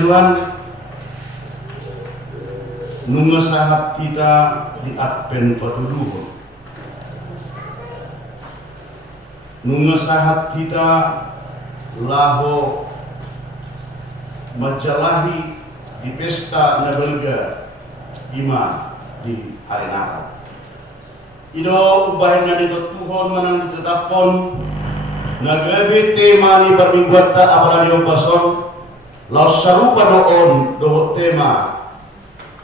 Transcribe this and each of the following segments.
Tuhan, nungesahat kita di Advent patuluhun. Nungesahat kita laho menjalahi di pesta naberga iman di hari Natal. Ido ubahin na dito Tuhan manang ditetapon nagabi tema ni permingguan ta apalagi obason laos sarupa doon doon tema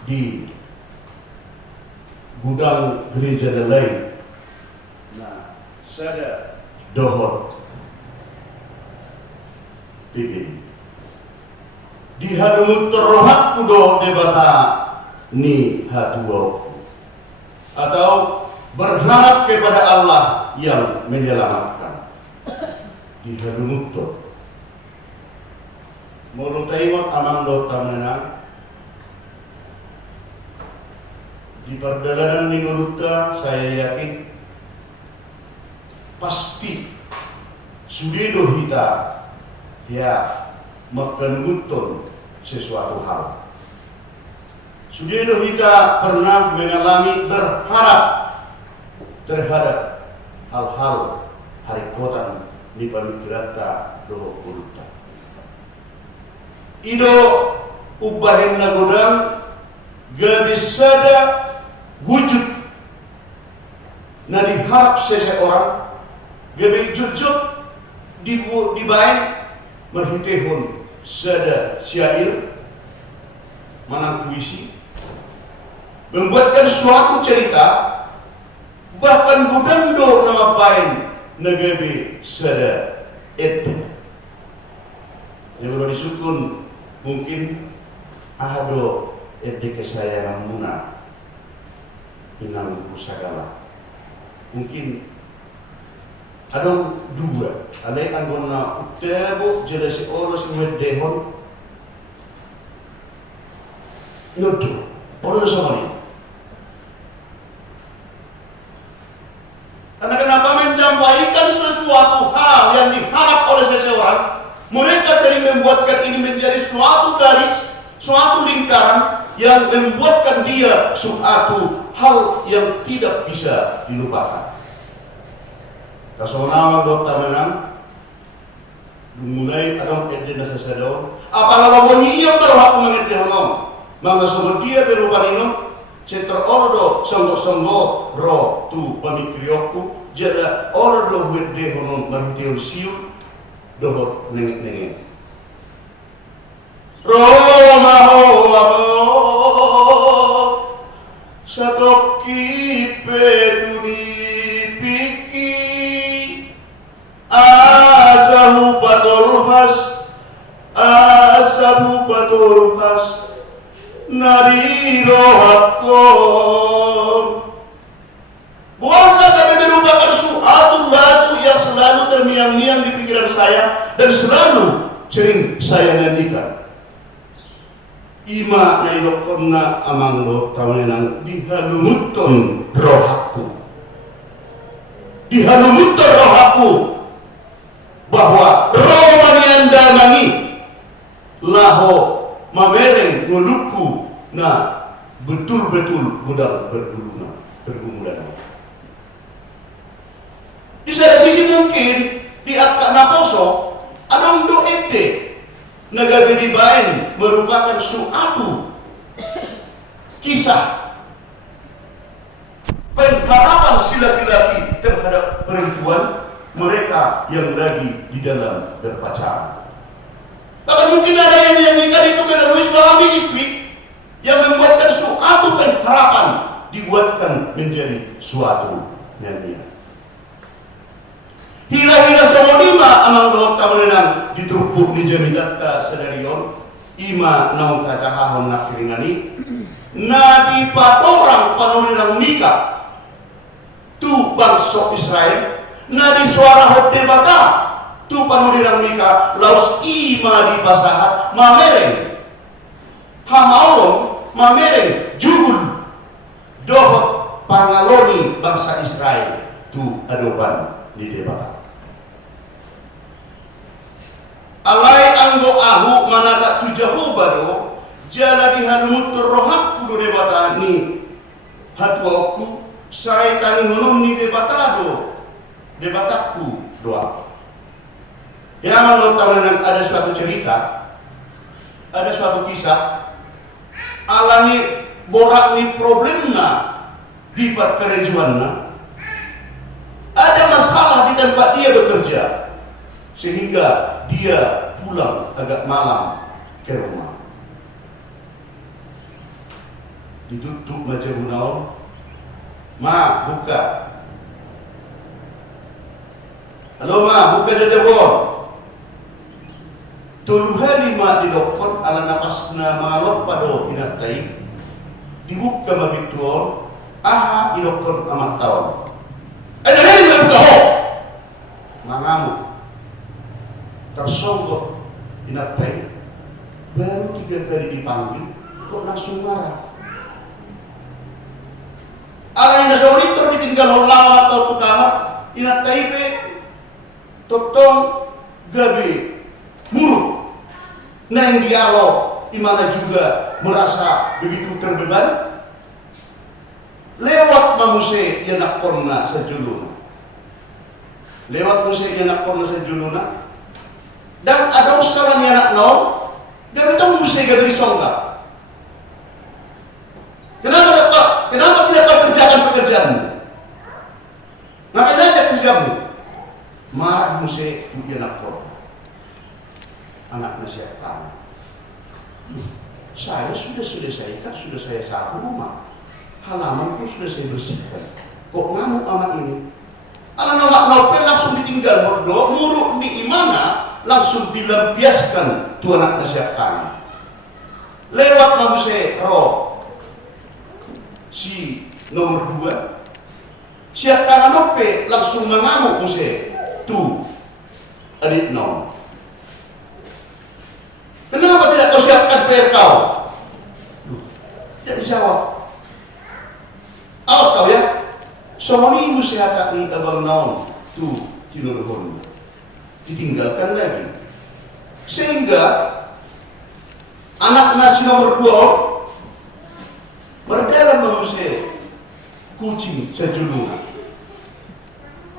di gudang gereja lain. Nah, saya dohot begini. Di hadut terrohat kudo debata ni hatuo atau berharap kepada Allah yang menyelamatkan. Di hadut menurut taiwat amang do tamnana di perjalanan minggu saya yakin pasti sudah kita ya menguntun sesuatu hal. Sudah kita pernah mengalami berharap terhadap hal-hal harikotan di pamikiran doh kuruta. Ido ubahin nagodang gabisada wujud na diharap seseorang gabi jujur dibaik merhitehun sada syair manang puisi membuatkan suatu cerita bahkan budando nama bain nagabi sada itu yang belum disukun mungkin ahado edek kesayangan muna inang segala mungkin ada dua ada yang anggona utebo jelas oros wedehon nudu oros sama ni karena kenapa menyampaikan sesuatu hal yang diharap oleh seseorang mereka sering membuatkan ini menjadi suatu garis suatu lingkaran yang membuatkan dia suatu hal yang tidak bisa dilupakan. Kasonama dokter menang mulai adong edena sesador apalagi bunyi yang berhak mengedeh ngom mangga sama dia berupanino cetra ordo songgo ro tu pamikriokku jada ordo wedeh ngom marhiteu siu dohot nengek Roma satoki petuni piki asahu patolhas nadi rohakon puasa kami merupakan suatu lagu yang selalu termiang-miang di pikiran saya dan selalu sering saya nyanyikan. Ima na ilokon na amang lo tawanan dihalumutton rohaku bahwa roh manianda nangi laho mamereng nguluku na betul-betul budal bergumulan. Di sana sisi mungkin di atka naposo adong do ete negara dibain merupakan suatu kisah pengharapan si laki-laki terhadap perempuan mereka yang lagi di dalam berpacaran. Bahkan mungkin ada yang menyanyikan itu melalui suami istri yang membuatkan suatu pengharapan dibuatkan menjadi suatu nyanyian. Hila-hila sama lima amang dohot tamunan ditrupuk di jamidata sedarion ima naung kacahahon nakiringani nadi patorang panulirang nikah tu bangsa Israel nadi suara hote bata tu panulirang nikah laus ima di pasahat mamereng hamaulong mamereng jugul dohot pangaloni bangsa Israel tu adoban di debata alai anggo ahu manaka tujahu bado jala di halumutur rohakku do debata ni hatuaku saya tani hunun ni debataku doa. Yang menurut ada suatu cerita, ada suatu kisah alami borak ni problemna di pekerjaannya, ada masalah di tempat dia bekerja sehingga dia pulang agak malam ke rumah. Ditutup macam menaun, ma buka. Halo ma, buka jadwal. Tuluhani ma didokon ala napasna mangalot pado inatai dibuka mabituol aha didokon amat tahun. Ada yang buka ho mangamuk tersonggok inatai baru 3 kali dipanggil kok langsung marah. Ala yang itu ditinggal lawa atau tukama inatai pe totong gabi muruk. Nah yang dialog dimana juga merasa begitu terbeban lewat manusia yang nak korna sejuluna dan ada usaha yang nak no dan itu manusia gak beri songga. Kenapa tidak kau kerjakan pekerjaanmu? Ngapain aja kerjamu? Marah manusia dia nak korna anak nasihat kamu. Saya sudah selesaikan, sudah saya sapu rumah, halaman pun sudah saya bersihkan. Kok ngamuk amat ini? Ala nama nopel langsung ditinggal berdoa, muruk di imana langsung dilampiaskan tu anak nasihat kami. Lewat manusia roh si nomor 2, siap tangan nope langsung mengamuk manusia tu adik nom. Kenapa tidak kau siapkan PR kau? Tidak dijawab. Awas kau ya. Semua ibu sehat ini abang naon tu tinurhun. Ditinggalkan lagi. Sehingga anak nasi nomor 2 berjalan manusia kucing sejulungan.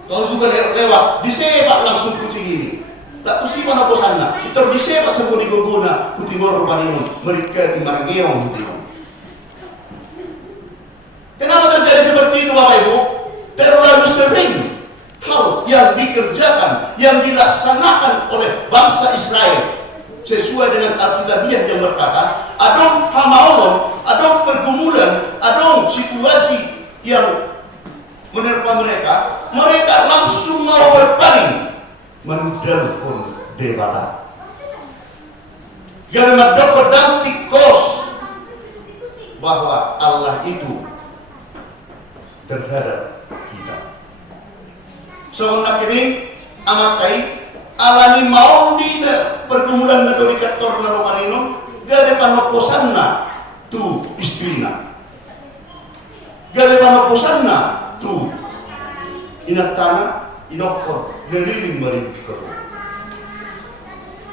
Kau juga lewat disepak langsung kucing ini. Tak tuh si mana bosannya, kita bisa pas sebut di guguna, kutimor rupanya mereka di margeong kutimor. Kenapa terjadi seperti itu Bapak Ibu? Terlalu sering hal yang dikerjakan, yang dilaksanakan oleh bangsa Israel sesuai dengan Alkitabiah yang berkata, adong hamaolon, adong pergumulan, adong situasi yang menerpa mereka langsung mau berpaling. Mendelpon dewata. Yang mendokor dan tikos bahwa Allah itu terhadap kita. Sementara ini amatai alani mau di pergumulan negeri kator naropanino gade panoposanna tu istrina. Gade panoposanna tu inatana inokor ngeliling mereka.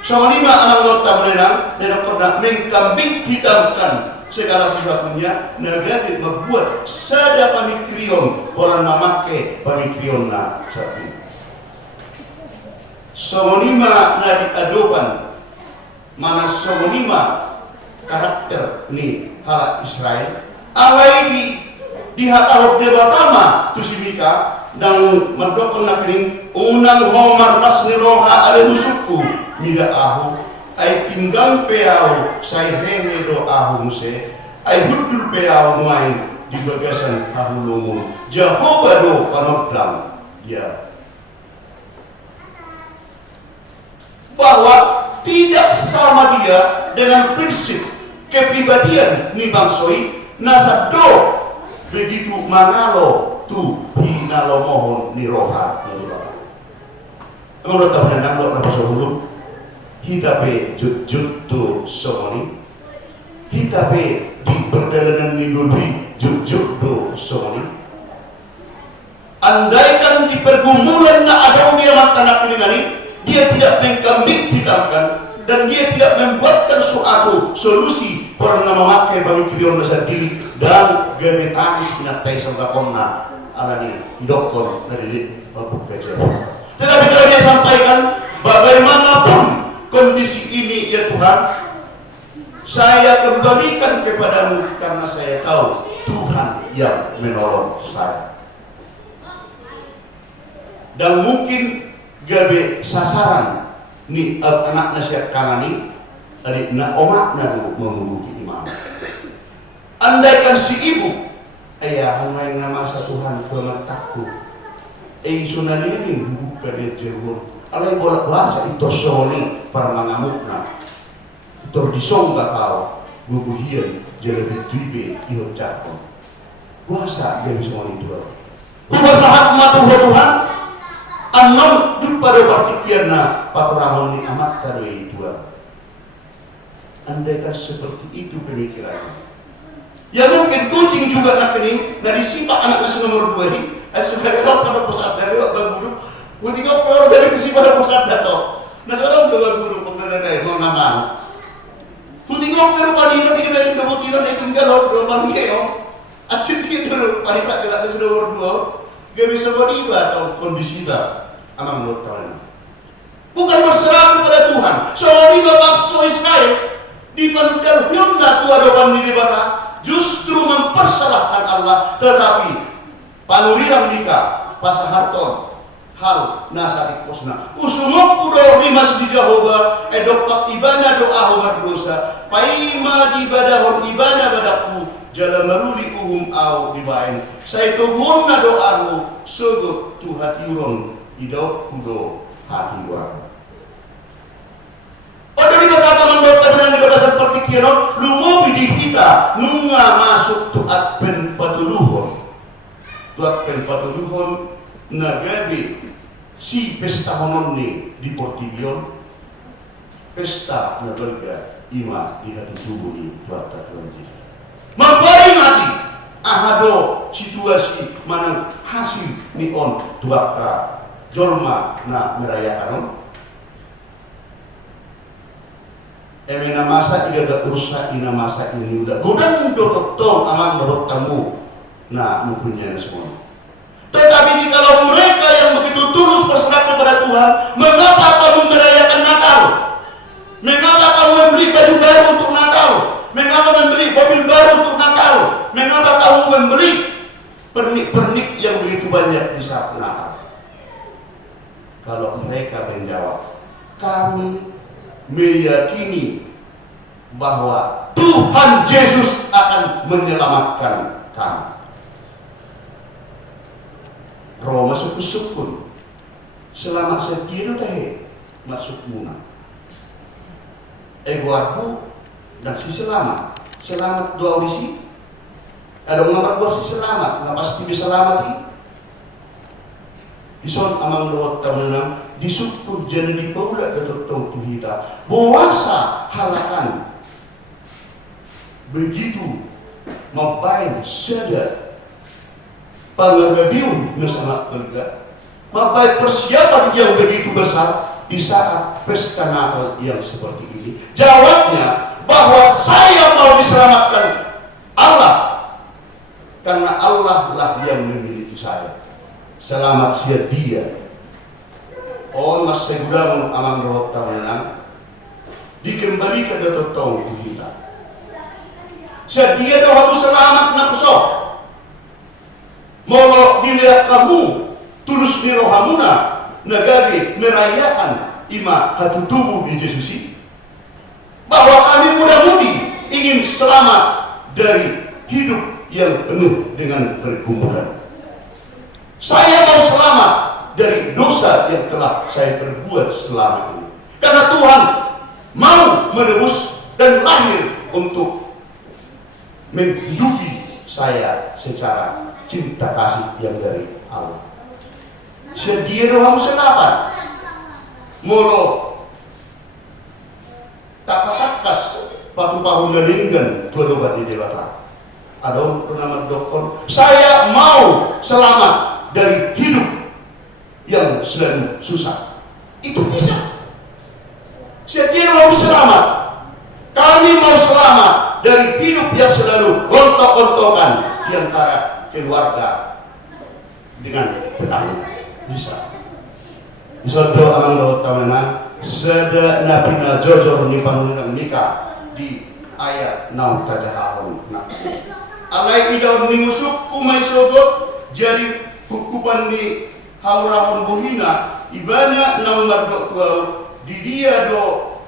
Sama 5 anggota menenang dan pernah mengkambing hitamkan segala sesuatunya negara membuat sada pamikrion orang memakai pamikrion na sapi. Sama 5 na diadopan mana sama 5 karakter ni halak Israel alai di hatarop dia pertama tu simika dan mendokon nakling unang homar nasni roha ale musuku nida ahu ay tinggal peau say henge do ahu muse ay hudul peau main di bagasan kahulumu Jehovah do panodram ya bahwa tidak sama dia dengan prinsip kepribadian ni bangsoi nasa do begitu mangalo tu hinalo mohon ni roha ni roha. Emang lo tahu nang lo napa sebelum hitape jut tu somoni hitape di perjalanan minggu jut tu somoni. Andaikan di pergumulan na ada dia makanan ini dia tidak mengkambing hitamkan dan dia tidak membuatkan suatu solusi pernah memakai bagi kilion besar diri dan gemetanis pinatai sangkaponna ala di dokter dari babuk kecil. Tetapi kalau dia sampaikan bagaimanapun kondisi ini ya Tuhan, saya kembalikan kepadamu karena saya tahu Tuhan yang menolong saya. Dan mungkin gabe sasaran ni anak nasihat kanani adik na omak na menghubungi imam. Andaikan si ibu ayah hangai nama sa Tuhan kemetakku sunalirin buka dia jerun alay bolak bahasa itu soli para mangamukna tordisong kau bubuhian jelebih tribe ihot cakon bahasa dia bisa monitor bahasa hakmat Tuhan anom dud pada partikian na patoramon ni amat kadoi Tuhan. Andaikan seperti itu pemikirannya, ya mungkin kucing juga nak ini na disipak anak nasi nomor 2 ini sebagai orang pada pusat dari baguru kucing orang dari kesi pada pusat dato na seorang baguru pengenai mau nama kucing orang panino di dalam kebutiran itu enggak lo mangkeo asyik itu panipat gerak nasi nomor 2 gak bisa beriba atau kondisi dah amang menurut kalian bukan berserah kepada Tuhan soalnya bangsa Israel di panudal Hyunda tuadawan di debata justru mempersalahkan Allah tetapi panuriram dika pasaharton hal nasarik posna usumok kudo rimas di Jehovah edok ibana doa homat dosa paima di badahor ibana badaku jalan meruli au dibain saya tuhun na doamu sugut tu hati urun idau kudo hati urang. Oh dari masa taman dokter yang dibahas seperti kino lumo bidi kita nunga masuk tuat pen patuluhon nagabi si pesta honon ni di Portibion pesta naberga ima di hati tubuh ni tuat Tuhan Yesus memperingati ahado situasi mana hasil ni on tuaka jolma na merayakan emena masa iga urusa ina masa ini udah gudang doktor amang dorok tamu na mempunyai semua. Tetapi jikalau mereka yang begitu tulus berserah kepada Tuhan, mengapa kamu merayakan Natal? Mengapa kamu membeli baju baru untuk Natal? Mengapa membeli mobil baru untuk Natal? Mengapa kamu membeli pernik-pernik yang begitu banyak di saat Natal? Kalau mereka menjawab, kami meyakini bahwa Tuhan Yesus akan menyelamatkan kami. Roma sepun selamat sedih teh masuk muna. Ego aku dan si selamat dua audisi. Ada nomor dua si selamat, nggak pasti bisa selamat. Ison amang doa tamunang disukul jadi di paula ketotong tuhita buasa halakan begitu mabain sadar pangagadiun na sangat berga mabain persiapan yang begitu besar di saat pesta Natal yang seperti ini. Jawabnya bahwa saya mau diselamatkan Allah karena Allah lah yang memiliki saya. Selamat siap dia. Oh mas segudamun amang roh tawanan dikembalikan ke totong kita. Siap dia dah harus selamat nak usah. Mau dilihat kamu tulus di rohamuna nagagi merayakan ima hatu tubuh di Yesus bahwa kami muda-mudi ingin selamat dari hidup yang penuh dengan pergumulan. Saya mau selamat dari dosa yang telah saya perbuat selama ini. Karena Tuhan mau menebus dan lahir untuk menghidupi saya secara cinta kasih yang dari Allah. Sedia doa selamat. Molo tapatakas patu pahun galinggan tua dobat di dewata. Ada pernah dokter. Saya mau selamat dari hidup yang selalu susah. Itu bisa. Setia mau selamat. Kami mau selamat dari hidup yang selalu gontok-gontokan di antara keluarga dengan tetangga. Bisa. Sodo ang lo tawanan sada napina jojor ni panunang nikah di ayat 6 tajahahon na. Alay idaw ni musuk kumay sogot jadi hukuman ni haurahon buhina ibanya nang margo tuaw di dia do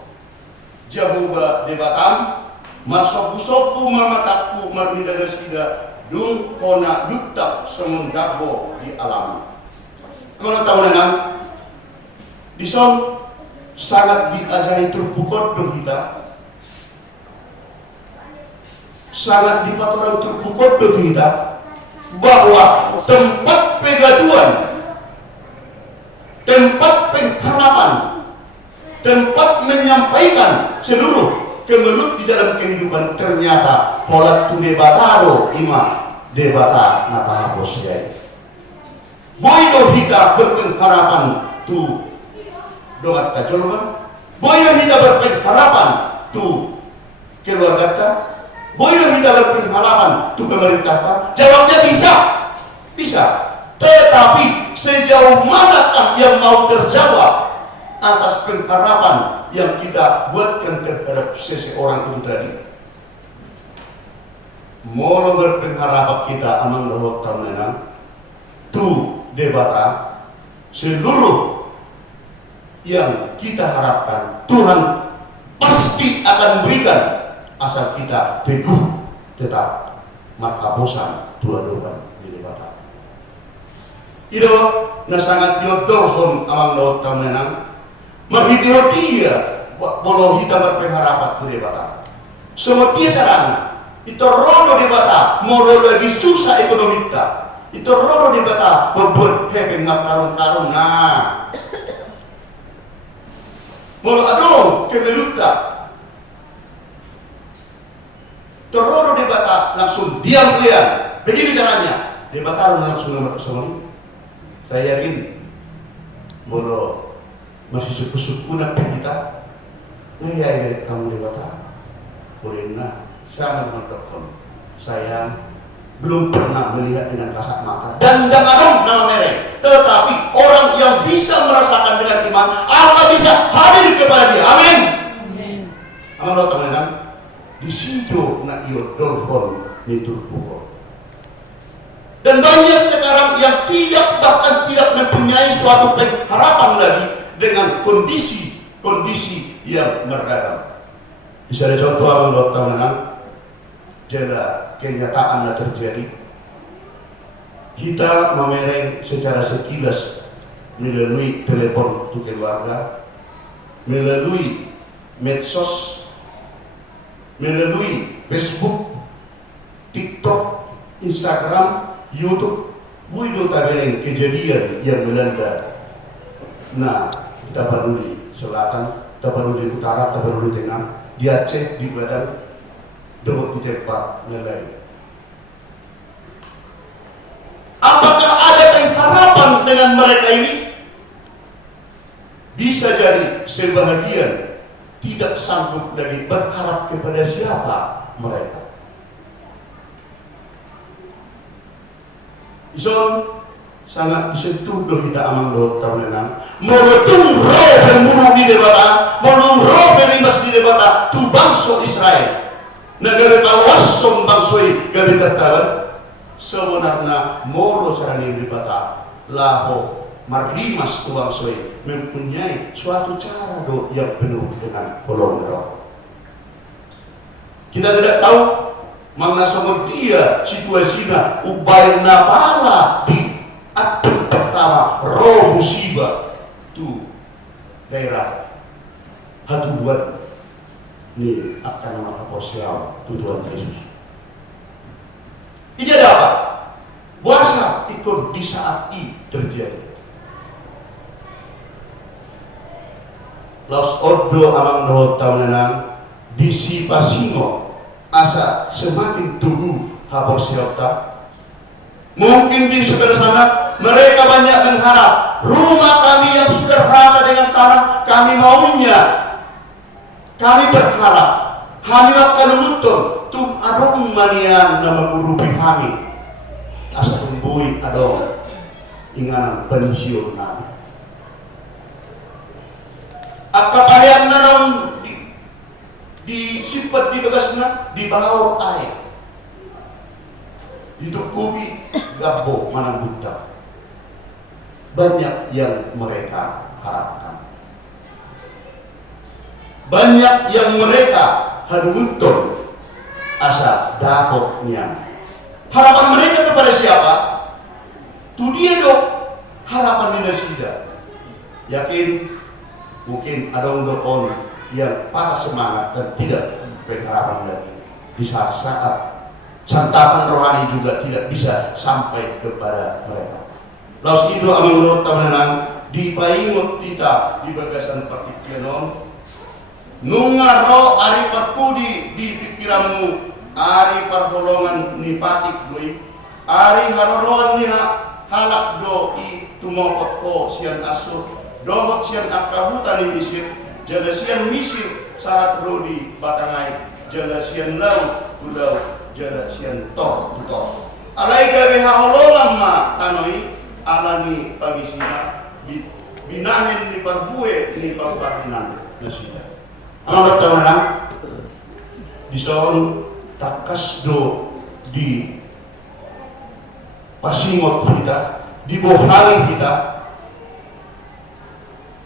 jahuba debatam masopu-sopu mamatakku marnidagas ida dung kona dutak semenggago di alam. Mga tawanan Dison sangat diajari terpukul kita, sangat dipatorang terpukul kita bahwa tempat pegaduan, tempat pengharapan, tempat menyampaikan seluruh kemelut di dalam kehidupan ternyata pola tu debatado ima debata nata hapus ya. Boydo kita berpengharapan tu doa tajolman, boleh kita berpengharapan tu keluarga kita, boleh kita berpengharapan tu pemerintah kita. Jawabnya bisa. Tetapi sejauh manakah yang mau terjawab atas pengharapan yang kita buatkan terhadap seseorang itu tadi? Mau berpengharapan kita amang roh tamunan tu debata seluruh yang kita harapkan Tuhan pasti akan berikan asal kita teguh tetap makabosan dua-duaan di debata. Itu na sangat yodorhon amang laut tamenang mahitiro dia bolo kita berpengharapan di debata. Semua dia sarana itu rodo debata moro lagi susah ekonomi kita. Itu rodo debata membuat hepeng karung-karung nah. Molo adong kemeluta teroro debata langsung diam kalian. Begini caranya debata langsung nomor kesini. Saya yakin molo masih suku-suku nak kita ngaya kamu debata boleh sangat mendokon. Saya belum pernah melihat dengan kasat mata dan jangan nama merek, tetapi orang yang bisa merasakan dengan iman Allah bisa hadir kepada dia. Amin. Amin. Teman-teman, di situ nak yodorhon nitur pukul. Dan banyak sekarang yang bahkan tidak mempunyai suatu harapan lagi dengan kondisi yang beragam. Bisa ada contoh teman-teman. Jala kenyataan yang terjadi kita memereng secara sekilas melalui telepon untuk keluarga, melalui medsos, melalui Facebook, TikTok, Instagram, YouTube. Buido tabereng kejadian yang melanda. Nah, kita peduli selatan, kita peduli utara, kita peduli tengah, di Aceh, di Badan, duduk di tempat yang lain. Apakah ada pengharapan dengan mereka ini? Bisa jadi sebahagian tidak sanggup lagi berharap kepada siapa mereka. Ison sangat disentuh kita amang doa tahunan. Meretung roh pembunuh di debata, meretung roh penimbas di debata, tu bangsa Israel. Negara kawasan bangsoi gabi tertawa sebenarnya moro caranya dibata laho marimas tu bangsoi mempunyai suatu cara yang penuh dengan kolonel. Kita tidak tahu mana dia situasinya ubay napala di atur pertama roh musibah tu daerah hatuan ini akan menghapusnya tujuan Yesus. Ini ada apa? Puasa ikut di saat ini terjadi. Laos odo amang doa tahunan disipasino asa semakin tubuh hapusnya. Mungkin di sebelah sana mereka banyak mengharap rumah kami yang sudah rata dengan tanah kami maunya Kami berharap kami akan menuntun tung adong mania na mengurupi kami asa tumbui adong inganan pensiun kami. Akapayan na nang di sifat di bagasna di bawah air ditukupi gabbo manang buta. Banyak yang mereka harapkan, banyak yang mereka haduntun asa dakotnya. Harapan mereka kepada siapa? Tu dia dok, harapan dinasida. Yakin mungkin ada undang yang patah semangat dan tidak berharapan lagi. Di saat santapan rohani juga tidak bisa sampai kepada mereka. Lalu itu amang tawanan di paingot kita di bagasan pertikaian. Nungaro ari perpudi di pikiranmu, ari perholongan ni patik doi, ari haroron niya halak doi tumopot ko siyan asur, dohot siyan akahutan ni Misir, jala siyan Misir saat rodi batangay, jala siyan laut tudaw, jala siyan tor tutor. Alay gawe haholongan ma tanoi, alani pagisina, binahin ni parbue ni pagpahinan nasida. Ang taon lang di soon takas do di pasingot kita, di bohali kita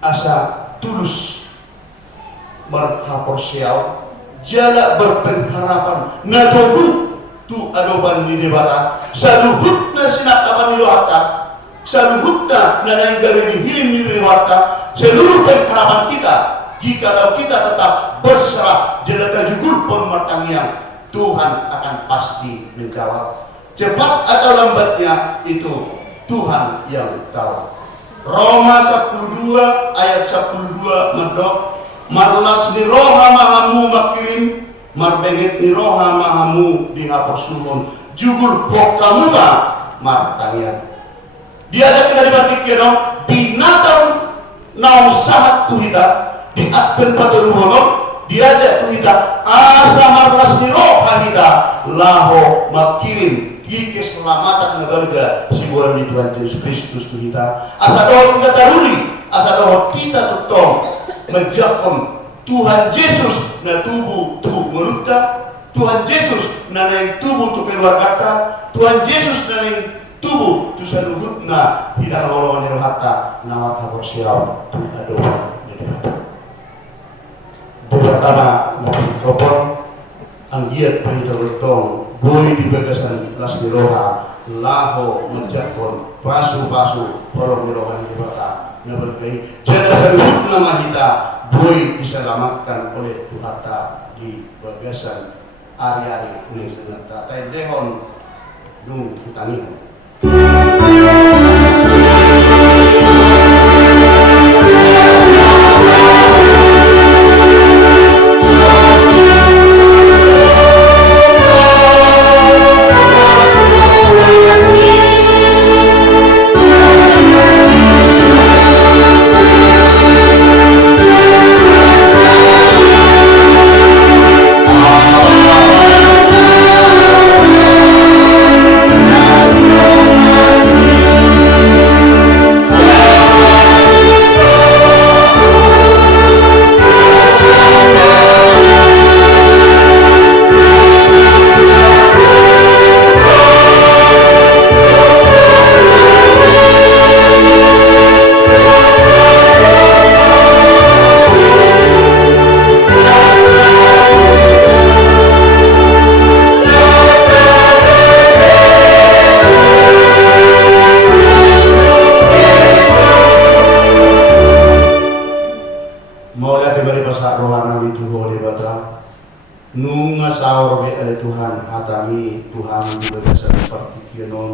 asa tulus marhapor siyaw jala berpengharapan na dodu tu adoban ni debata sa luhut na sinakapan ni Luhata, sa luhut na nanayang ni hilim ni Luhata, seluruh pengharapan kita. Jikalau kita tetap berserah jelaka jugul pun martangiang, Tuhan akan pasti menjawab. Cepat atau lambatnya itu Tuhan yang tahu. Roma 12 ayat 12 mendok, marlas ni roha mahamu makirim, marbengit ni roha mahamu dihapus suhun, jugul pokamu martangiang. Dia ada kita dibatik binatang nausahat tuhita di adpen padaruholog diajak kita asa marlas ni roha kita laho makirim di keselamatan negarga siburan di Tuhan Yesus Kristus kita asa doa kita taruli, asa doa kita tutong menjakon Tuhan Yesus na tubuh tu melutta, Tuhan Yesus na naing tubuh tu keluar kata, Tuhan Yesus na naing tubuh tu saluhut na hidang loloan nirhata na makabor siyaw tu adoan nirhata. Pertama mikrofon ang giat pahita bertong boy di bagasan las miroha laho menjakon pasu-pasu porong miroha di bata na berkait jada saluhut na mahita boy diselamatkan oleh Tuhata di bagasan ari-ari ning senata tay dehon dung utanihan. Nung nga sa Tuhan hatami Tuhan di bagasan partikianon